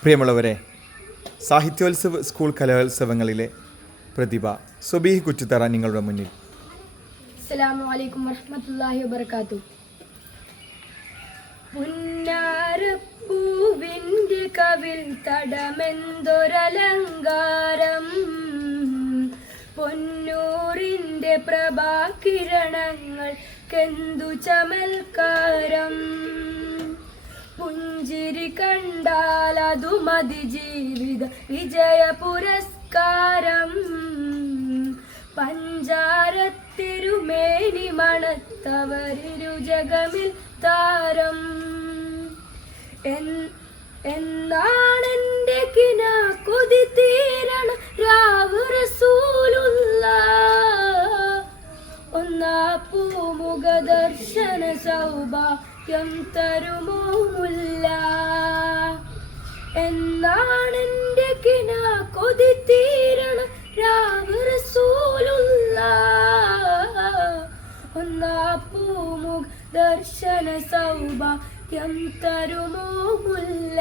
പ്രിയമുള്ളവരെ സാഹിത്യോത്സവ സ്കൂൾ കലോത്സവങ്ങളിലെ പ്രതിഭ സുബീഹ് കുറ്റിത്തറ നിങ്ങളുടെ മുന്നിൽ. അസ്സലാമു അലൈക്കും വറഹ്മത്തുള്ളാഹി വബർക്കാത്തു പുന്നാരപ്പൂവിന്റെ കവിൽ തടമെന്തൊരലങ്കാരം? പൊന്നൂറിന്റെ പ്രഭാകിരണങ്ങൾ കെന്തു ചമൽക്കാരം? പുഞ്ചിരി കണ്ടാൽ അതു മതി ജീവിത വിജയ പുരസ്കാരം. പഞ്ചാരത്തിരുമേനി മണത്തവരിരു ജഗമിൽ താരം. എന്നാണെന്റെ കിന കൊതി തീരണ രാവ് ഒന്നാ പൂമുഖ ദർശന സൗഭാഗ്യം തരുമോ? എന്നാണെന്റെ കിന കൊതി തീരണ. രാവ് റസൂലുള്ള ഒന്നാ പൂമുഖ ദർശന സൗഭാഗ്യം തരുമോ മുല്ല